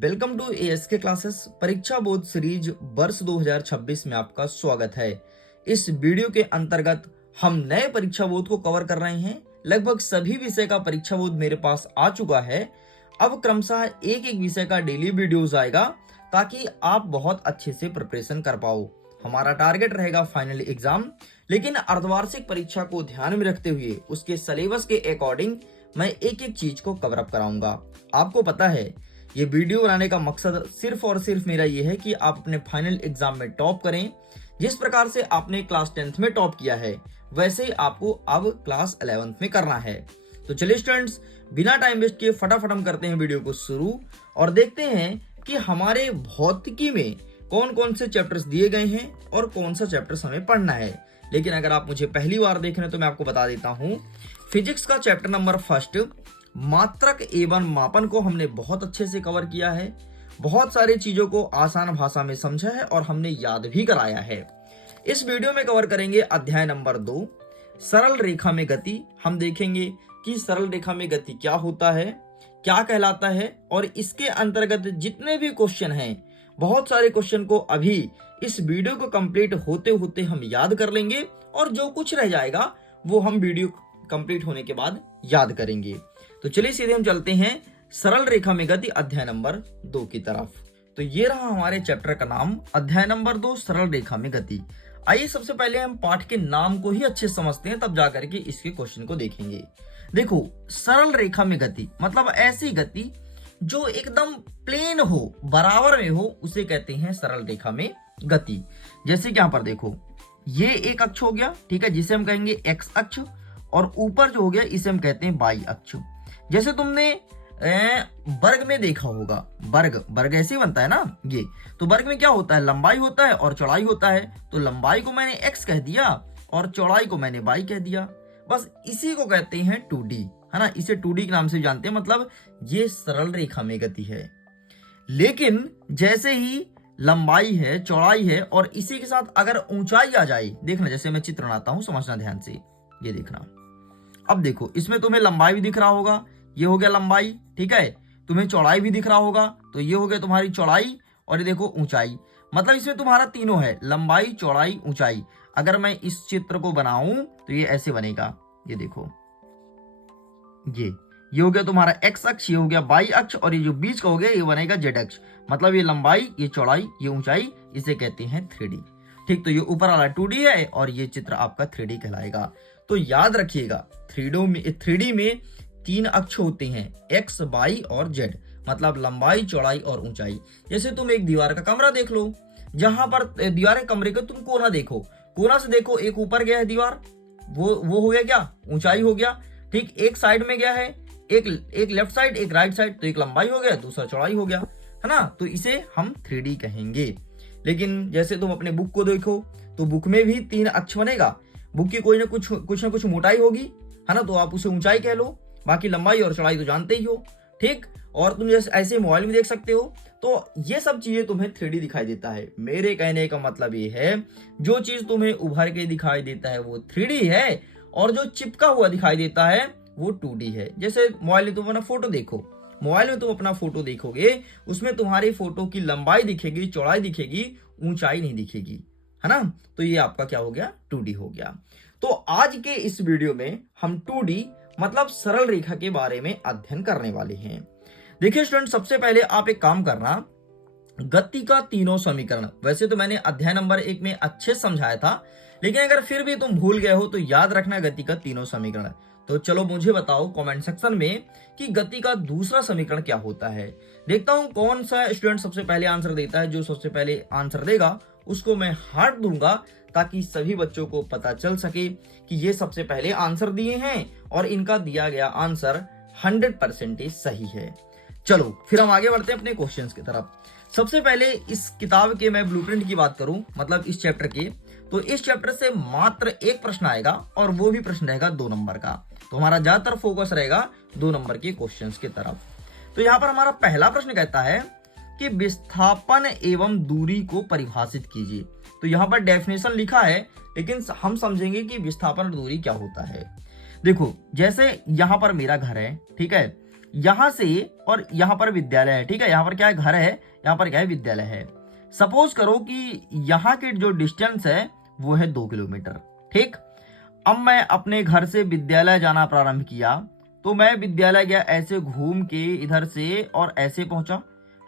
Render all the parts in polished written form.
Welcome to ask classes परीक्षा board series वर्ष 2026 में आपका स्वागत है। इस वीडियो के अंतर्गत हम नए परीक्षा बोर्ड को कवर कर रहे हैं। लगभग सभी विषय का परीक्षा बोर्ड मेरे पास आ चुका है। अब क्रमशः एक एक विषय का डेली वीडियोस आएगा ताकि आप बहुत अच्छे से प्रिपरेशन कर पाओ। हमारा टारगेट रहेगा फाइनल एग्जाम, लेकिन अर्धवार्षिक परीक्षा को ध्यान में रखते हुए उसके सिलेबस के अकॉर्डिंग मैं एक एक चीज को कवर अप कराऊंगा। आपको पता है ये वीडियो बनाने का मकसद सिर्फ और सिर्फ मेरा ये है कि आप अपने फाइनल एग्जाम में टॉप करें। जिस प्रकार से आपने क्लास 10th में टॉप किया है वैसे ही आपको अब क्लास 11th में करना है। तो चलिए स्टूडेंट्स, बिना टाइम वेस्ट किए फटाफट हम करते हैं वीडियो को शुरू और देखते हैं कि हमारे भौतिकी में कौन कौन से चैप्टर्स दिए गए हैं और कौन सा चैप्टर्स हमें पढ़ना है। लेकिन अगर आप मुझे पहली बार देख रहे हैं तो मैं आपको बता देता हूं, फिजिक्स का चैप्टर नंबर फर्स्ट मात्रक एवं मापन को हमने बहुत अच्छे से कवर किया है। बहुत सारी चीजों को आसान भाषा में समझा है और हमने याद भी कराया है। इस वीडियो में कवर करेंगे अध्याय नंबर 2 सरल रेखा में गति। हम देखेंगे कि सरल रेखा में गति क्या होता है, क्या कहलाता है और इसके अंतर्गत जितने भी क्वेश्चन हैं, बहुत सारे क्वेश्चन को अभी इस वीडियो को कंप्लीट होते होते हम याद कर लेंगे और जो कुछ रह जाएगा वो हम वीडियो कंप्लीट होने के बाद याद करेंगे। तो चलिए सीधे हम चलते हैं सरल रेखा में गति अध्याय नंबर 2 की तरफ। तो ये रहा हमारे चैप्टर का नाम, अध्याय नंबर 2 सरल रेखा में गति। आइए सबसे पहले हम पाठ के नाम को ही अच्छे से समझते हैं, तब जाकर के इसके क्वेश्चन को देखेंगे। देखो, सरल रेखा में गति मतलब ऐसी गति जो एकदम प्लेन हो, बराबर में हो, उसे कहते हैं सरल रेखा में गति। जैसे कि यहाँ पर देखो, ये एक अक्ष हो गया, ठीक है, जिसे हम कहेंगे एक्स अक्ष, और ऊपर जो हो गया इसे हम कहते हैं वाई अक्ष। जैसे तुमने वर्ग में देखा होगा, वर्ग ऐसे ही बनता है ना ये। तो वर्ग में क्या होता है, लंबाई होता है और चौड़ाई होता है। तो लंबाई को मैंने x कह दिया और चौड़ाई को मैंने y कह दिया। बस इसी को कहते हैं 2D, है ना। इसे 2D के नाम से जानते हैं, मतलब ये सरल रेखा में गति है। लेकिन जैसे ही लंबाई है, चौड़ाई है और इसी के साथ अगर ऊंचाई आ जाए, देखना जैसे मैं चित्र बनाता हूं, समझना ध्यान से, ये देखना। अब देखो, इसमें तुम्हें लंबाई भी दिख रहा होगा, ये हो गया लंबाई, ठीक है। तुम्हें चौड़ाई भी दिख रहा होगा, तो ये हो गया तुम्हारी चौड़ाई, और ये देखो ऊंचाई। मतलब इसमें तुम्हारा तीनों है, लंबाई, चौड़ाई, ऊंचाई। अगर मैं इस चित्र को बनाऊं तो ये ऐसे बनेगा, ये देखो, ये हो गया तुम्हारा एक्स अक्ष, ये हो गया वाई अक्ष, और ये जो बीच का हो गया ये बनेगा जेड अक्ष। मतलब ये लंबाई, ये चौड़ाई, ये ऊंचाई, इसे कहते हैं 3D। ठीक, तो ये ऊपर वाला 2D है और ये चित्र आपका 3D कहलाएगा। तो याद रखिएगा, 3D में 3 अक्ष होते हैं, एक्स, वाई और जेड, मतलब लंबाई, चौड़ाई और ऊंचाई। जैसे तुम एक दीवार का कमरा देख लो, जहां पर दीवार के कमरे का तुम कोना देखो, कोना से देखो, एक ऊपर गया है दीवार, वो हो गया क्या, ऊंचाई हो गया। ठीक, एक साइड में गया है, एक लेफ्ट साइड, एक राइट साइड, तो एक लंबाई हो गया, दूसरा चौड़ाई हो गया, है ना। तो इसे हम 3D कहेंगे। लेकिन जैसे तुम अपने बुक को देखो तो बुक में भी 3 अक्ष बनेगा। बुक की कोई ना कुछ मोटाई होगी, है ना, तो आप उसे ऊंचाई कह लो। बाकी लंबाई और चौड़ाई तो जानते ही हो, ठीक। और तुम जैसे ऐसे मोबाइल में देख सकते हो। तो ये सब चीजें तुम्हें 3D दिखाई देता है। मेरे कहने का मतलब ये है, जो चीज तुम्हें उभर के दिखाई देता है वो 3D है, और जो चिपका हुआ दिखाई देता है वो 2D है। जैसे मोबाइल में तुम अपना फोटो देखो, मोबाइल में तुम अपना फोटो देखोगे, उसमें तुम्हारी फोटो की लंबाई दिखेगी, चौड़ाई दिखेगी, ऊंचाई नहीं दिखेगी, है ना। तो ये आपका क्या हो गया, 2D हो गया। तो आज के इस वीडियो में हम 2D मतलब सरल रेखा के बारे में अध्ययन करने वाले हैं। देखिए स्टूडेंट, सबसे पहले आप एक काम करना, गति का तीनों समीकरण। वैसे तो मैंने अध्याय नंबर 1 में अच्छे समझाया था, लेकिन अगर फिर भी तुम भूल गए हो तो याद रखना गति का तीनों समीकरण। तो चलो मुझे बताओ कमेंट सेक्शन में कि गति का दूसरा समीकरण क्या होता है। देखता हूं कौन सा स्टूडेंट सबसे पहले आंसर देता है। जो सबसे पहले आंसर देगा उसको मैं हार्ट दूंगा, ताकि सभी बच्चों को पता चल सके कि ये सबसे पहले आंसर दिए हैं और इनका दिया गया आंसर 100% सही है। चलो फिर हम आगे बढ़ते हैं अपने क्वेश्चंस की तरफ। सबसे पहले इस किताब के मैं ब्लूप्रिंट की बात करूं, मतलब इस चैप्टर के, तो इस चैप्टर से मात्र एक प्रश्न आएगा और वो भी प्रश्न रहेगा 2 नंबर का। तो हमारा ज्यादातर फोकस रहेगा 2 नंबर के क्वेश्चंस की तरफ। तो यहाँ पर हमारा पहला प्रश्न कहता है कि विस्थापन एवं दूरी को परिभाषित कीजिए। तो यहाँ पर डेफिनेशन लिखा है, लेकिन हम समझेंगे कि विस्थापन और दूरी क्या होता है। देखो, जैसे यहाँ पर मेरा घर है, ठीक है, यहां से और यहां पर विद्यालय है, ठीक है, यहां पर क्या है, घर है, यहां पर क्या है, विद्यालय है। सपोज करो कि यहाँ के जो डिस्टेंस है वो है 2 किलोमीटर, ठीक। अब मैं अपने घर से विद्यालय जाना प्रारंभ किया, तो मैं विद्यालय गया ऐसे घूम के इधर से और ऐसे पहुंचा,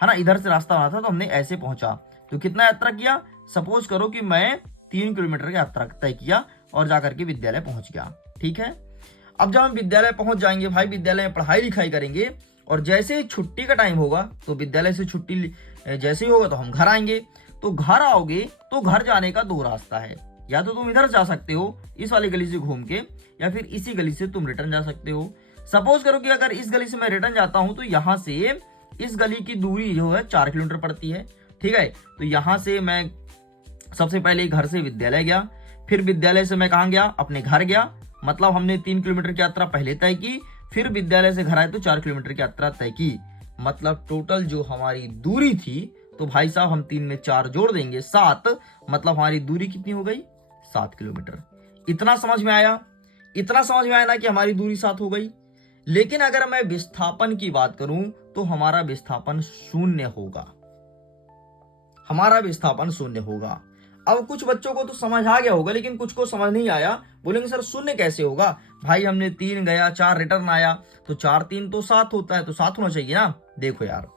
है ना, इधर से रास्ता बना था तो हमने ऐसे पहुंचा। तो कितना यात्रा किया, सपोज करो कि मैं 3 किलोमीटर की यात्रा तय किया और जाकर के विद्यालय पहुंच गया, ठीक है। अब जब हम विद्यालय पहुंच जाएंगे भाई, विद्यालय में पढ़ाई लिखाई करेंगे, और जैसे ही छुट्टी का टाइम होगा तो विद्यालय से छुट्टी जैसे ही होगा तो हम घर आएंगे। तो घर आओगे तो घर जाने का 2 रास्ता है, या तो तुम इधर जा सकते हो इस वाली गली से घूम के, या फिर इसी गली से तुम रिटर्न जा सकते हो। सपोज करो कि अगर इस गली से मैं रिटर्न जाता हूं तो यहां से इस गली की दूरी जो है 4 किलोमीटर पड़ती है, ठीक है। तो यहां से मैं सबसे पहले घर से विद्यालय गया, फिर विद्यालय से मैं कहां गया, अपने घर गया, मतलब हमने 3 किलोमीटर की यात्रा पहले तय की, फिर विद्यालय से घर आए तो 4 किलोमीटर की यात्रा तय की। मतलब टोटल जो हमारी दूरी थी, तो भाई साहब हम 3 में 4 जोड़ देंगे 7, मतलब हमारी दूरी कितनी हो गई, 7 किलोमीटर। इतना समझ में आया, इतना समझ में आया ना कि हमारी दूरी 7 हो गई। लेकिन अगर मैं विस्थापन की बात करूं तो हमारा विस्थापन 0 होगा, हमारा विस्थापन 0 होगा। अब कुछ बच्चों को तो समझ आ गया होगा, लेकिन कुछ को समझ नहीं आया, बोलेंगे सर 0 कैसे होगा, भाई हमने 3 गया 4 रिटर्न आया, तो 4 3 तो 7 होता है, तो 7 होना चाहिए ना। देखो यार,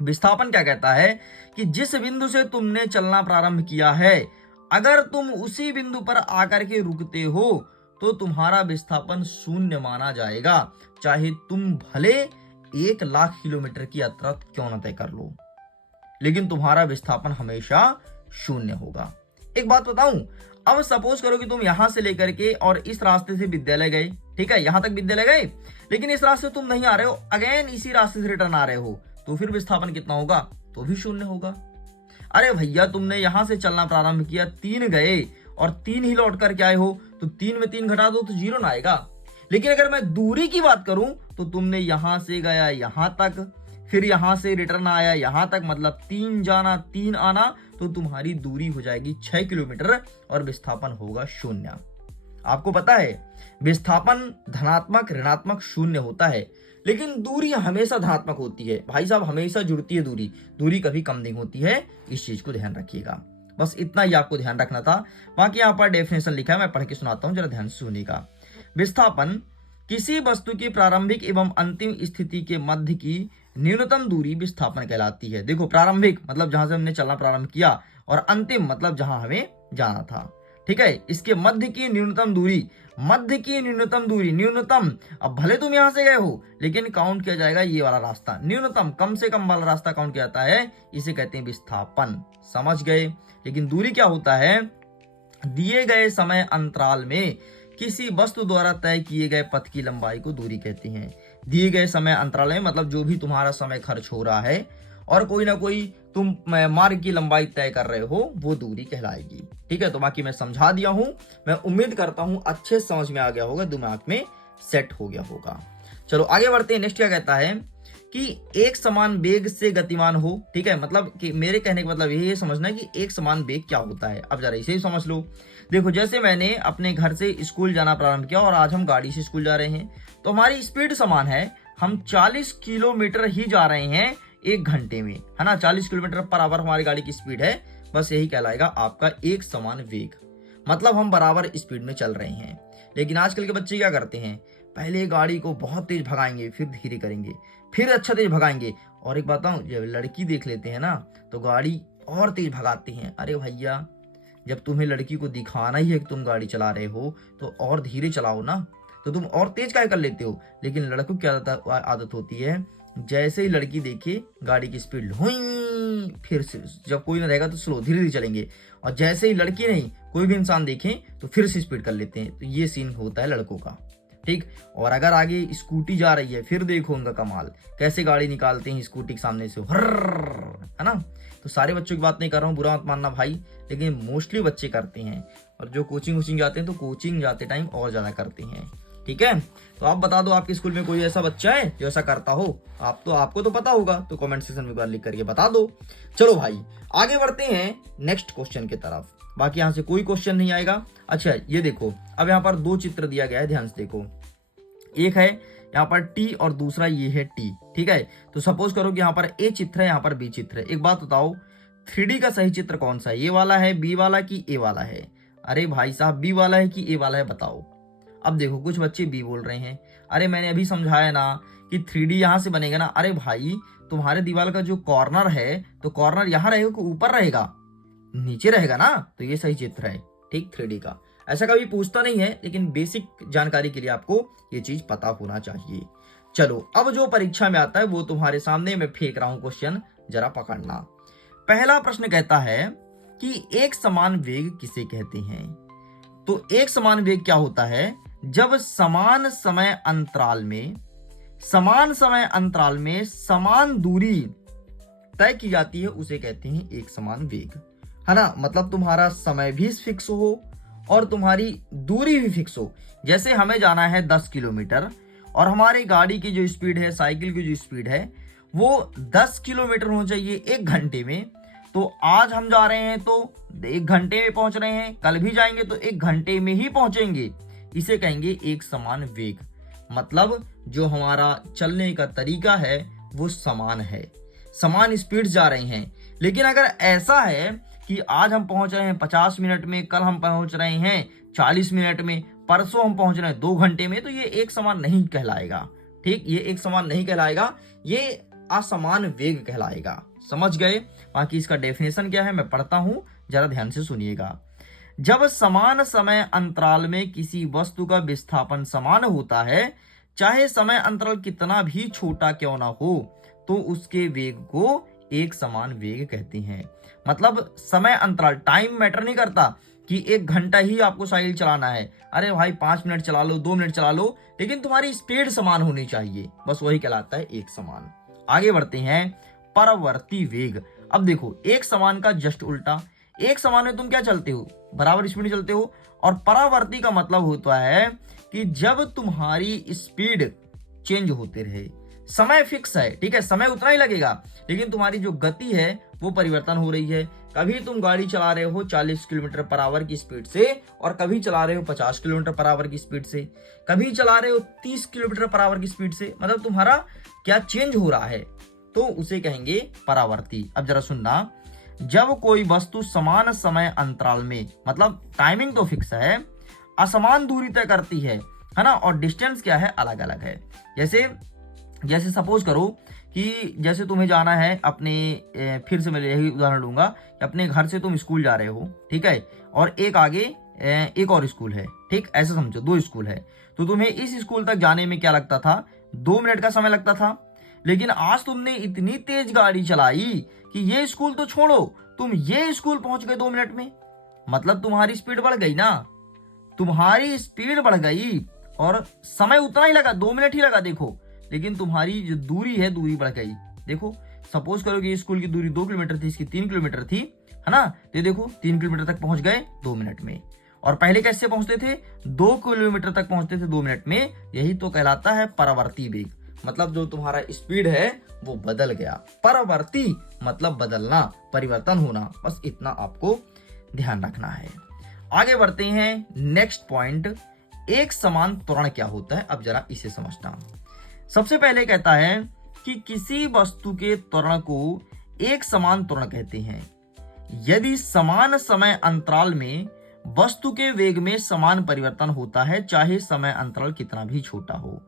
विस्थापन क्या कहता है कि जिस बिंदु से तुमने चलना प्रारंभ किया है, अगर तुम उसी बिंदु पर आकर के रुकते हो तो तुम्हारा विस्थापन 0 माना जाएगा, चाहे तुम भले 1 लाख किलोमीटर की यात्रा क्यों न तय कर लो, लेकिन तुम्हारा विस्थापन हमेशा 0 होगा। एक बात बताऊं, अब सपोज करो कि तुम यहां से लेकर के और इस रास्ते से विद्यालय गए, ठीक है, यहां तक विद्यालय गए, लेकिन इस रास्ते तुम नहीं आ रहे हो, अगेन इसी रास्ते से रिटर्न आ रहे हो, तो फिर विस्थापन कितना होगा, तो भी 0 होगा। अरे भैया तुमने यहां से चलना प्रारंभ किया, 3 गए और 3 ही लौट करके आए हो, तो 3 में 3 घटा दो तो 0 ना आएगा। लेकिन अगर मैं दूरी की बात करूं तो तुमने यहां से गया यहां तक, फिर यहां से रिटर्न आया यहां तक, मतलब 3 जाना 3 आना, तो तुम्हारी दूरी हो जाएगी 6 किलोमीटर और विस्थापन होगा 0। आपको पता है विस्थापन धनात्मक ऋणात्मक 0 होता है, लेकिन दूरी हमेशा धनात्मक होती है भाई साहब, हमेशा जुड़ती है दूरी, दूरी कभी कम नहीं होती है, इस चीज को ध्यान रखिएगा। बस इतना ही आपको ध्यान रखना था। बाकी यहाँ पर डेफिनेशन लिखा है, मैं पढ़ के सुनाता हूँ, जरा ध्यान से सुनिएगा। विस्थापन किसी वस्तु की प्रारंभिक एवं अंतिम स्थिति के मध्य की न्यूनतम दूरी विस्थापन कहलाती है। देखो, प्रारंभिक मतलब जहां से हमने चलना प्रारंभ किया, और अंतिम मतलब जहां हमें जाना था, ठीक है। इसके मध्य की न्यूनतम दूरी, मध्य की न्यूनतम दूरी, न्यूनतम, अब भले तुम यहां से गए हो लेकिन काउंट किया जाएगा ये वाला रास्ता, न्यूनतम कम से कम वाला रास्ता काउंट किया जाता है, इसे कहते हैं विस्थापन। समझ गए। लेकिन दूरी क्या होता है, दिए गए समय अंतराल में किसी वस्तु द्वारा तय किए गए पथ की लंबाई को दूरी कहते हैं। दिए गए समय अंतराल में मतलब जो भी तुम्हारा समय खर्च हो रहा है और कोई ना कोई तुम मार्ग की लंबाई तय कर रहे हो, वो दूरी कहलाएगी, ठीक है। तो बाकी मैं समझा दिया हूं, मैं उम्मीद करता हूं अच्छे समझ में आ गया होगा, दिमाग में सेट हो गया होगा। चलो आगे बढ़ते हैं। नेक्स्ट क्या कहता है कि एक समान वेग से गतिमान हो, ठीक है। मतलब कि मेरे कहने का मतलब ये समझना है कि एक समान वेग क्या होता है। अब जरा इसे ही समझ लो। देखो, जैसे मैंने अपने घर से स्कूल जाना प्रारंभ किया और आज हम गाड़ी से स्कूल जा रहे हैं, तो हमारी स्पीड समान है, हम 40 किलोमीटर ही जा रहे हैं 1 घंटे में, है ना। 40 किलोमीटर पर आवर हमारी गाड़ी की स्पीड है, बस यही कहलाएगा आपका एक समान वेग, मतलब हम बराबर स्पीड में चल रहे हैं। लेकिन आजकल के बच्चे क्या करते हैं, पहले गाड़ी को बहुत तेज भगाएंगे, फिर धीरे करेंगे, फिर अच्छा तेज भगाएंगे। और एक बात बताऊं, जब लड़की देख लेते हैं ना तो गाड़ी और तेज भगाते हैं। अरे भैया, जब तुम्हें लड़की को दिखाना ही है कि तुम गाड़ी चला रहे हो तो और धीरे चलाओ ना, तो तुम और तेज काहे कर लेते हो। लेकिन लड़कों की आदत होती है, जैसे ही लड़की देखे गाड़ी की स्पीड हुई, फिर जब कोई ना रहेगा तो स्लो धीरे धीरे चलेंगे, और जैसे ही लड़की नहीं कोई भी इंसान देखे तो फिर से स्पीड कर लेते हैं। तो ये सीन होता है लड़कों का, ठीक। और अगर आगे स्कूटी जा रही है, फिर देखो उनका कमाल, कैसे गाड़ी निकालते हैं स्कूटी के सामने से, है ना। तो सारे बच्चों की बात नहीं कर रहा हूँ, बुरा मत मानना भाई, लेकिन मोस्टली बच्चे करते हैं। और जो कोचिंग जाते हैं तो कोचिंग जाते टाइम और ज्यादा करते हैं, ठीक है। तो आप बता दो, आपके स्कूल में कोई ऐसा बच्चा है जो ऐसा करता हो? आपको तो पता होगा, तो कमेंट सेक्शन में एक बार लिख करके बता दो। चलो भाई आगे बढ़ते हैं नेक्स्ट क्वेश्चन की तरफ। बाकी यहाँ से कोई क्वेश्चन नहीं आएगा। अच्छा, ये देखो, अब यहाँ पर 2 चित्र दिया गया है, ध्यान से देखो। एक है यहाँ पर टी और दूसरा ये है टी, ठीक है। तो सपोज करो कि यहाँ पर ए चित्र है, यहाँ पर बी चित्र है। एक बात बताओ, 3D का सही चित्र कौन सा है, ये वाला है, बी वाला कि ए वाला है? अरे भाई साहब, बी वाला है कि ए वाला है, बताओ। अब देखो कुछ बच्चे बी बोल रहे हैं। अरे मैंने अभी समझाया ना कि 3D यहाँ से बनेगा ना। अरे भाई, तुम्हारे दीवार का जो कॉर्नर है, तो कॉर्नर यहाँ रहेगा कि ऊपर रहेगा? नीचे रहेगा ना, तो ये सही चित्र है, ठीक, 3D का। ऐसा कभी पूछता नहीं है, लेकिन बेसिक जानकारी के लिए आपको ये चीज पता होना चाहिए। चलो, अब जो परीक्षा में आता है वो तुम्हारे सामने मैं फेंक रहा हूं क्वेश्चन, जरा पकड़ना। पहला प्रश्न कहता है कि एक समान वेग किसे कहते हैं? तो एक समान वेग क्या होता है? जब समान समय अंतराल में समान दूरी तय की जाती है, उसे कहते हैं एक समान वेग, है ना। मतलब तुम्हारा समय भी फिक्स हो और तुम्हारी दूरी भी फिक्स हो। जैसे हमें जाना है 10 किलोमीटर और हमारी गाड़ी की जो स्पीड है, साइकिल की जो स्पीड है, वो 10 किलोमीटर होना चाहिए 1 घंटे में। तो आज हम जा रहे हैं तो 1 घंटे में पहुंच रहे हैं, कल भी जाएंगे तो 1 घंटे में ही पहुंचेंगे। इसे कहेंगे एक समान वेग। मतलब जो हमारा चलने का तरीका है वो समान है, समान स्पीड जा रहे हैं। लेकिन अगर ऐसा है कि आज हम पहुंच रहे हैं 50 मिनट में, कल हम पहुंच रहे हैं 40 मिनट में, परसों हम पहुंच रहे हैं 2 घंटे में, तो ये एक समान नहीं कहलाएगा, ठीक। ये एक समान नहीं कहलाएगा, ये असमान वेग कहलाएगा। समझ गए? बाकी इसका डेफिनेशन क्या है मैं पढ़ता हूं, जरा ध्यान से सुनिएगा। जब समान समय अंतराल में किसी वस्तु का विस्थापन समान होता है, चाहे समय अंतराल कितना भी छोटा क्यों ना हो, तो उसके वेग को एक समान वेग कहते हैं। मतलब समय अंतराल, टाइम मैटर नहीं करता कि 1 घंटा ही आपको साइकिल चलाना है। अरे भाई 5 मिनट चला लो, 2 मिनट चला लो, लेकिन तुम्हारी स्पीड समान होनी चाहिए, बस वही कहलाता है एक समान। आगे बढ़ते हैं, परवर्ती वेग। अब देखो, एक समान का जस्ट उल्टा। एक समान में तुम क्या चलते हो? बराबर स्पीड में चलते हो। और परावर्ती का मतलब होता है कि जब तुम्हारी स्पीड चेंज होते रहे, समय फिक्स है, ठीक है, समय उतना ही लगेगा, लेकिन तुम्हारी जो गति है वो परिवर्तन हो रही है। कभी तुम गाड़ी चला रहे हो 40 किलोमीटर पर आवर की स्पीड से और कभी चला रहे हो 50 किलोमीटर पर आवर की स्पीड से, कभी चला रहे हो 30 किलोमीटर पर आवर की स्पीड से। मतलब तुम्हारा क्या चेंज हो रहा है, तो उसे कहेंगे परावर्ती। अब जरा सुनना, जब कोई वस्तु समान समय अंतराल में, मतलब टाइमिंग तो फिक्स है, असमान दूरी तय करती है ना, और डिस्टेंस क्या है, अलग अलग है। जैसे सपोज करो कि जैसे तुम्हें जाना है अपने, फिर से मैं यही उदाहरण लूंगा कि अपने घर से तुम स्कूल जा रहे हो, ठीक है, और एक आगे एक और स्कूल है, ठीक, ऐसे समझो 2 स्कूल है। तो तुम्हें इस स्कूल तक जाने में क्या लगता था? 2 मिनट का समय लगता था। लेकिन आज तुमने इतनी तेज गाड़ी चलाई कि ये स्कूल तो छोड़ो, तुम ये स्कूल पहुंच गए 2 मिनट में। मतलब तुम्हारी स्पीड बढ़ गई ना, तुम्हारी स्पीड बढ़ गई और समय उतना ही लगा, 2 मिनट ही लगा, देखो। लेकिन तुम्हारी जो दूरी है, दूरी बढ़ गई। देखो, सपोज करो कि स्कूल की दूरी 2 किलोमीटर थी, इसकी 3 किलोमीटर थी, है ना। तो देखो 3 किलोमीटर तक पहुंच गए 2 मिनट में। और पहले कैसे पहुंचते थे? 2 किलोमीटर तक पहुंचते थे 2 मिनट में। यही तो कहलाता है परवर्ती वेग। मतलब जो तुम्हारा स्पीड है वो बदल गया। परवर्ती मतलब बदलना, परिवर्तन होना, बस इतना आपको ध्यान रखना है। आगे बढ़ते हैं, नेक्स्ट पॉइंट, एक समान त्वरण क्या होता है? अब जरा इसे समझना। सबसे पहले कहता है कि किसी वस्तु के त्वरण को एक समान त्वरण कहते हैं यदि समान समय अंतराल में वस्तु के वेग में समान परिवर्तन होता है, चाहे समय अंतराल कितना भी छोटा हो।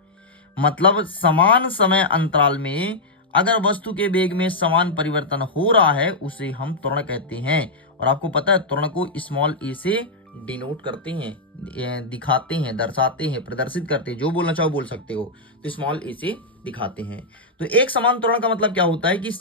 मतलब समान समय अंतराल में अगर वस्तु के वेग में समान परिवर्तन हो रहा है, उसे हम त्वरण कहते हैं। और आपको पता है त्वरण को स्मॉल ए से डिनोट करते हैं, दिखाते हैं, दर्शाते हैं, प्रदर्शित करते हैं, जो बोलना चाहो बोल सकते हो, तो स्मॉल ए से दिखाते हैं। तो एक समान त्वरण का मतलब क्या होता है कि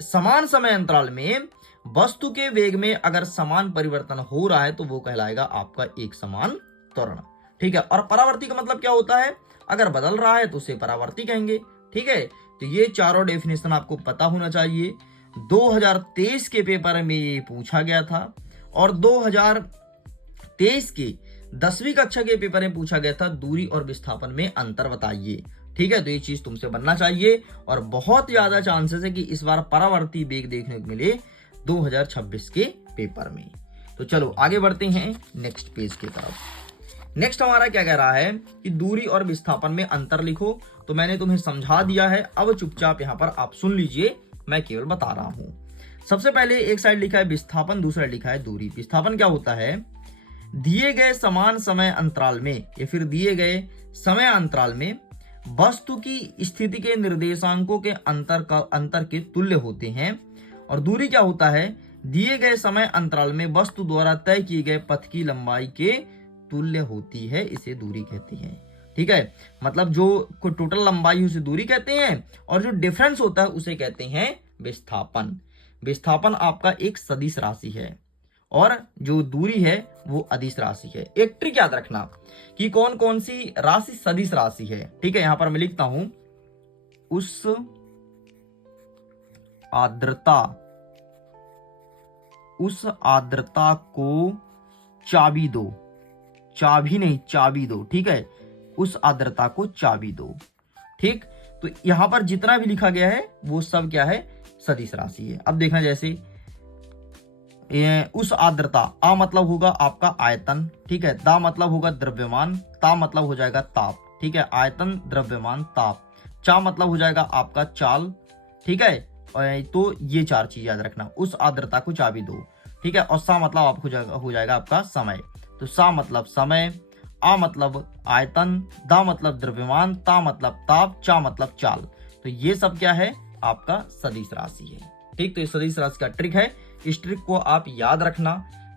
समान समय अंतराल में वस्तु के वेग में अगर समान परिवर्तन हो रहा है तो वो कहलाएगा आपका एक समान त्वरण, ठीक है। और परावर्ती का मतलब क्या होता है? अगर बदल रहा है तो उसे परावर्ती कहेंगे, ठीक है। तो ये चारों डेफिनेशन आपको पता होना चाहिए। 2023 के पेपर में ये पूछा गया था और 2023 के 10वीं कक्षा के पेपर में पूछा गया था, दूरी और विस्थापन में अंतर बताइए, ठीक है। तो ये चीज तुमसे बनना चाहिए और बहुत ज्यादा चांसेस है कि इस बार परावर्ती वेग देखने को मिले 2026 के पेपर में। तो चलो आगे बढ़ते हैं नेक्स्ट पेज की तरफ। नेक्स्ट हमारा क्या कह रहा है कि दूरी और विस्थापन में अंतर लिखो। तो मैंने तुम्हें समझा दिया है, अब चुपचाप यहाँ पर आप सुन लीजिए, मैं केवल बता रहा हूं। सबसे पहले एक साइड लिखा है विस्थापन, दूसरा लिखा है दूरी। विस्थापन क्या होता है, दिए गए समान समय अंतराल में या फिर दिए गए समय अंतराल में वस्तु की स्थिति के निर्देशांकों के अंतर के तुल्य होते हैं। और दूरी क्या होता है, दिए गए समय अंतराल में वस्तु द्वारा तय किए गए पथ की लंबाई के तुल्य होती है, इसे दूरी कहते हैं। ठीक है, मतलब जो टोटल लंबाई उसे दूरी कहते हैं और जो डिफरेंस होता है उसे कहते हैं विस्थापन। विस्थापन आपका एक सदिश राशि है और जो दूरी है वो अदिश राशि है। एक ट्रिक याद रखना कि कौन कौन सी राशि सदिश राशि है। ठीक है, यहां पर मैं लिखता हूं, उस आर्द्रता को चाबी दो, चाबी नहीं चाबी दो। ठीक है, उस आर्द्रता को चाबी दो। ठीक, तो यहां पर जितना भी लिखा गया है वो सब क्या है, सदिश राशि है। अब देखना, जैसे उस आर्द्रता, आ मतलब होगा आपका आयतन, ठीक है, दा मतलब होगा द्रव्यमान, ता मतलब हो जाएगा ताप। ठीक है, आयतन, द्रव्यमान, ताप। चा मतलब हो जाएगा आपका चाल। ठीक है, तो ये चार चीज याद रखना, उस आर्द्रता को चाबी दो। ठीक है, और सा मतलब आप हो जाएगा आपका समय। तो सा मतलब समय, आ मतलब आयतन, दा मतलब द्रव्यमान, ता मतलब ताप, चा मतलब चाल। तो ये सब क्या है, आपका सदिश राशि है। ठीक, तो ये सदिश राशि का ट्रिक है, इस ट्रिक को आप याद रखना,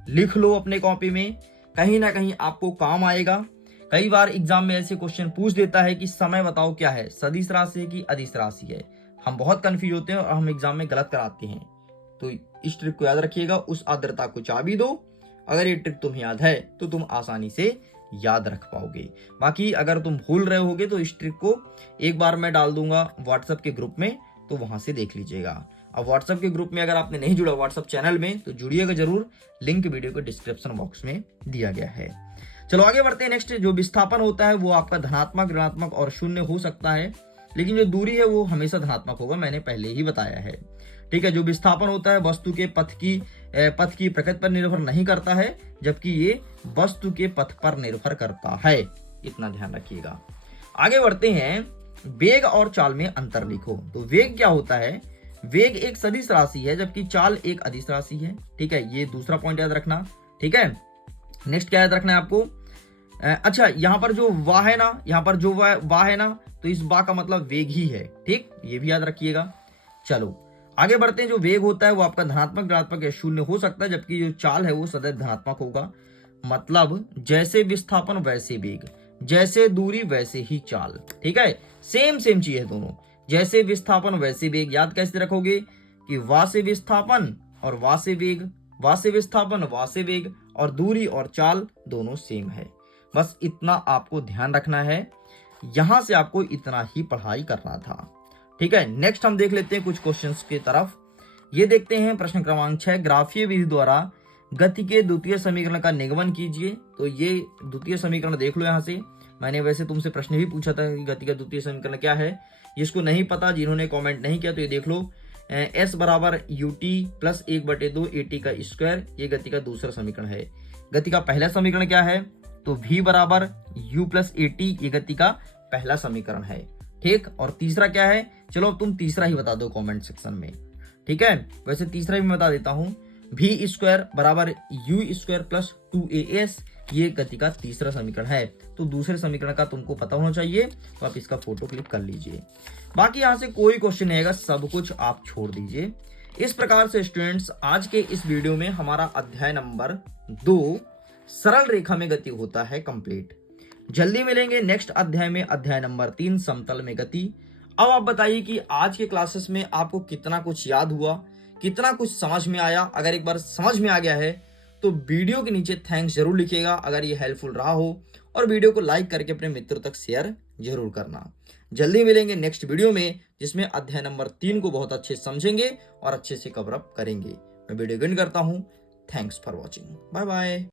लिख लो अपने कॉपी में, कहीं ना कहीं आपको काम आएगा। कई बार एग्जाम में ऐसे क्वेश्चन पूछ देता है कि समय बताओ क्या है, सदिश राशि है कि अदिश राशि है। हम बहुत कंफ्यूज होते हैं और हम एग्जाम में गलत कराते हैं। तो इस ट्रिक को याद रखिएगा, उस आर्द्रता को चाबी दो। अगर ये ट्रिक तुम्हें याद है तो तुम आसानी से याद रख पाओगे। बाकी अगर तुम भूल रहे होगे तो इस ट्रिक को एक बार मैं डाल दूंगा व्हाट्सएप के ग्रुप में, तो वहां से देख लीजिएगा। अब व्हाट्सएप के ग्रुप में अगर आपने नहीं जुड़ा व्हाट्सएप चैनल में, तो जुड़िएगा जरूर, लिंक वीडियो के डिस्क्रिप्शन बॉक्स में दिया गया है। चलो आगे बढ़ते हैं। नेक्स्ट, जो विस्थापन होता है वो आपका धनात्मक, ऋणात्मक और शून्य हो सकता है, लेकिन जो दूरी है वो हमेशा धनात्मक होगा, मैंने पहले ही बताया है। ठीक है, जो विस्थापन होता है वस्तु के पथ की प्रकृति पर निर्भर नहीं करता है, जबकि ये वस्तु के पथ पर निर्भर करता है, इतना ध्यान रखिएगा। आगे बढ़ते हैं, वेग और चाल में अंतर लिखो। तो वेग क्या होता है, वेग एक सदिश राशि है जबकि चाल एक अदिश राशि है। ठीक है, ये दूसरा पॉइंट याद रखना। ठीक है, नेक्स्ट क्या याद रखना है आपको, अच्छा यहाँ पर जो वाह है ना, यहाँ पर जो वाह है ना, तो इस बा का मतलब वेग ही है। ठीक, ये भी याद रखिएगा। चलो आगे बढ़ते हैं। जो वेग होता है वो आपका धनात्मक, ऋणात्मक या शून्य हो सकता है, जबकि जो चाल है वो सदैव धनात्मक होगा। मतलब जैसे विस्थापन वैसे वेग, जैसे दूरी वैसे ही चाल। ठीक है, सेम चीज है दोनों, जैसे विस्थापन वैसे वेग। याद कैसे रखोगे कि वा से विस्थापन और वा से वेग, वा से विस्थापन वा से वेग, और दूरी और चाल दोनों सेम है। बस इतना आपको ध्यान रखना है, यहां से आपको इतना ही पढ़ाई करना था। ठीक है, नेक्स्ट हम देख लेते हैं कुछ क्वेश्चंस की तरफ। ये देखते हैं प्रश्न क्रमांक 6, ग्राफीय विधि द्वारा गति के द्वितीय समीकरण का निगमन कीजिए। तो ये द्वितीय समीकरण देख लो, यहाँ से मैंने वैसे तुमसे प्रश्न भी पूछा था कि गति का द्वितीय समीकरण क्या है। जिसको नहीं पता, जिन्होंने कमेंट नहीं किया, तो ये देख लो, s बराबर ut प्लस 1/2 at का स्क्वायर, ये गति का दूसरा समीकरण है। गति का पहला समीकरण क्या है, तो v बराबर u प्लस at, ये गति का पहला समीकरण है। ठीक, और तीसरा क्या है, चलो अब तुम तीसरा ही बता दो कमेंट सेक्शन में। ठीक है, वैसे तीसरा भी मैं बता देता हूं, v स्क्वायर बराबर u स्क्वायर प्लस 2as, ये गति का तीसरा समीकरण है। तो दूसरे समीकरण का तुमको पता होना चाहिए, तो आप इसका फोटो क्लिक कर लीजिए। बाकी यहां से कोई क्वेश्चन नहीं आएगा, सब कुछ आप छोड़ दीजिए। इस प्रकार से स्टूडेंट्स, आज के इस वीडियो में हमारा अध्याय नंबर 2 सरल रेखा में गति होता है कंप्लीट। जल्दी मिलेंगे नेक्स्ट अध्याय में, अध्याय नंबर 3 समतल में गति। अब आप बताइए कि आज के क्लासेस में आपको कितना कुछ याद हुआ, कितना कुछ समझ में आया। अगर एक बार समझ में आ गया है तो वीडियो के नीचे थैंक्स जरूर लिखिएगा अगर ये हेल्पफुल रहा हो, और वीडियो को लाइक करके अपने मित्रों तक शेयर जरूर करना। जल्दी मिलेंगे नेक्स्ट वीडियो में, जिसमें अध्याय नंबर 3 को बहुत अच्छे समझेंगे और अच्छे से कवर अप करेंगे। मैं वीडियो एंड करता हूं। Thanks for watching, bye bye.